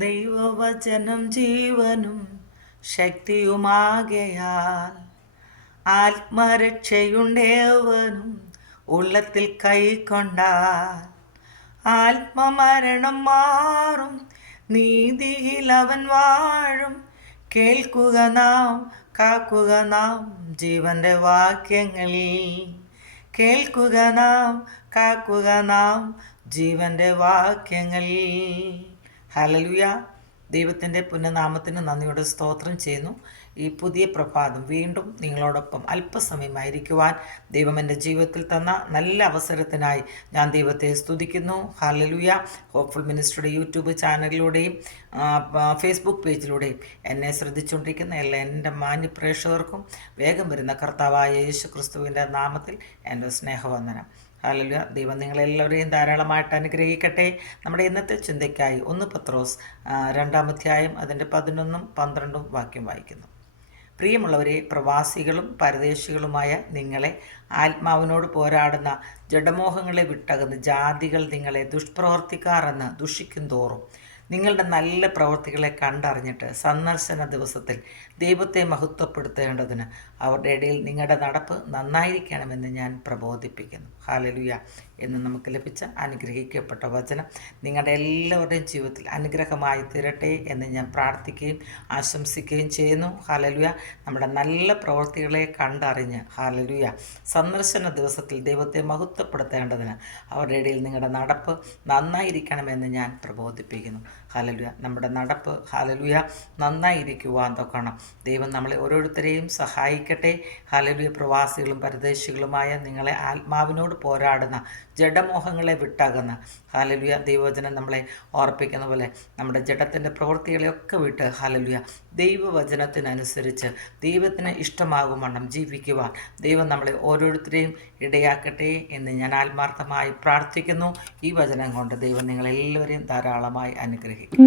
ദൈവവചനം ജീവനും ശക്തിയുമാകയാൽ ആത്മരക്ഷയുണ്ടേവനും ഉള്ളത്തിൽ കൈക്കൊണ്ടാൽ ആത്മമരണം മാറും, നീതിയിൽ അവൻ വാഴും. കേൾക്കുക നാം, കാക്കുക നാം ജീവന്റെ വാക്യങ്ങൾ. കേൾക്കുക നാം, കാക്കുക നാം ജീവന്റെ വാക്യങ്ങൾ. ഹല്ലേലൂയ. ദൈവത്തിൻ്റെ പുണ്യനാമത്തിന് നന്ദിയോടെ സ്തോത്രം ചെയ്യുന്നു. ഈ പുതിയ പ്രഭാതം വീണ്ടും നിങ്ങളോടൊപ്പം അല്പസമയമായിരിക്കുവാൻ ദൈവം എൻ്റെ ജീവിതത്തിൽ തന്ന നല്ല അവസരത്തിനായി ഞാൻ ദൈവത്തെ സ്തുതിക്കുന്നു. ഹല്ലേലൂയ. ഹോപ്പ്ഫുൾ മിനിസ്ട്രിയുടെ യൂട്യൂബ് ചാനലിലൂടെയും ഫേസ്ബുക്ക് പേജിലൂടെയും എന്നെ ശ്രദ്ധിച്ചുകൊണ്ടിരിക്കുന്ന എല്ലാ എൻ്റെ മാന്യപ്രേക്ഷകർക്കും വേഗം വരുന്ന കർത്താവായ യേശു ക്രിസ്തുവിൻ്റെ നാമത്തിൽ എൻ്റെ സ്നേഹവന്ദനം. ഹല്ലേലൂയ. ദൈവം നിങ്ങളെല്ലാവരെയും ധാരാളമായിട്ട് അനുഗ്രഹിക്കട്ടെ. നമ്മുടെ ഇന്നത്തെ ചിന്തയ്ക്കായി 1 പത്രോസ് 2-ാം അധ്യായം അതിൻ്റെ 11-ഉം 12-ഉം വാക്യം വായിക്കുന്നു. പ്രിയമുള്ളവരെ, പ്രവാസികളും പരദേശികളുമായ നിങ്ങളെ ആത്മാവിനോട് പോരാടുന്ന ജഡമോഹങ്ങളെ വിട്ടകന്ന് ജാതികൾ നിങ്ങളെ ദുഷ്പ്രവർത്തിക്കാർ എന്ന് ദുഷിക്കും തോറും നിങ്ങളുടെ നല്ല പ്രവൃത്തികളെ കണ്ടറിഞ്ഞിട്ട് സന്ദർശന ദിവസത്തിൽ ദൈവത്തെ മഹത്വപ്പെടുത്തേണ്ടതിന് അവരുടെ ഇടയിൽ നിങ്ങളുടെ നടപ്പ് നന്നായിരിക്കണമെന്ന് ഞാൻ പ്രബോധിപ്പിക്കുന്നു. ഹല്ലേലൂയ. എന്ന് നമുക്ക് ലഭിച്ച അനുഗ്രഹിക്കപ്പെട്ട വചനം നിങ്ങളുടെ എല്ലാവരുടെയും ജീവിതത്തിൽ അനുഗ്രഹമായി തീരട്ടെ എന്ന് ഞാൻ പ്രാർത്ഥിക്കുകയും ആശംസിക്കുകയും ചെയ്യുന്നു. ഹല്ലേലൂയ. നമ്മുടെ നല്ല പ്രവൃത്തികളെ കണ്ടറിഞ്ഞ് ഹല്ലേലൂയ സന്ദർശന ദിവസത്തിൽ ദൈവത്തെ മഹത്വപ്പെടുത്തേണ്ടതിന് അവരുടെ ഇടയിൽ നിങ്ങളുടെ നടപ്പ് നന്നായിരിക്കണമെന്ന് ഞാൻ പ്രബോധിപ്പിക്കുന്നു. ഹല്ലേലൂയ. നമ്മുടെ നടപ്പ് ഹല്ലേലൂയ നന്നായിരിക്കുവാൻ തൊക്കണം ദൈവം നമ്മളെ ഓരോരുത്തരെയും സഹായിക്കട്ടെ. ഹല്ലേലൂയ. പ്രവാസികളും പരദേശികളുമായ നിങ്ങളെ ആത്മാവിനോട് പോരാടുന്ന ജഡമോഹങ്ങളെ വിട്ടകന്ന് ഹല്ലേലൂയ ദൈവവചനം നമ്മളെ ഓർപ്പിക്കുന്ന പോലെ നമ്മുടെ ജഡത്തിൻ്റെ പ്രവൃത്തികളെയൊക്കെ വിട്ട് ഹല്ലേലൂയ ദൈവവചനത്തിനനുസരിച്ച് ദൈവത്തിന് ഇഷ്ടമാകുവണ്ണം ജീവിക്കുവാൻ ദൈവം നമ്മളെ ഓരോരുത്തരെയും ഇടയാക്കട്ടെ എന്ന് ഞാൻ ആത്മാർത്ഥമായി പ്രാർത്ഥിക്കുന്നു. ഈ വചനം കൊണ്ട് ദൈവം നിങ്ങളെല്ലാവരെയും ധാരാളമായി അനുഗ്രഹിക്കും.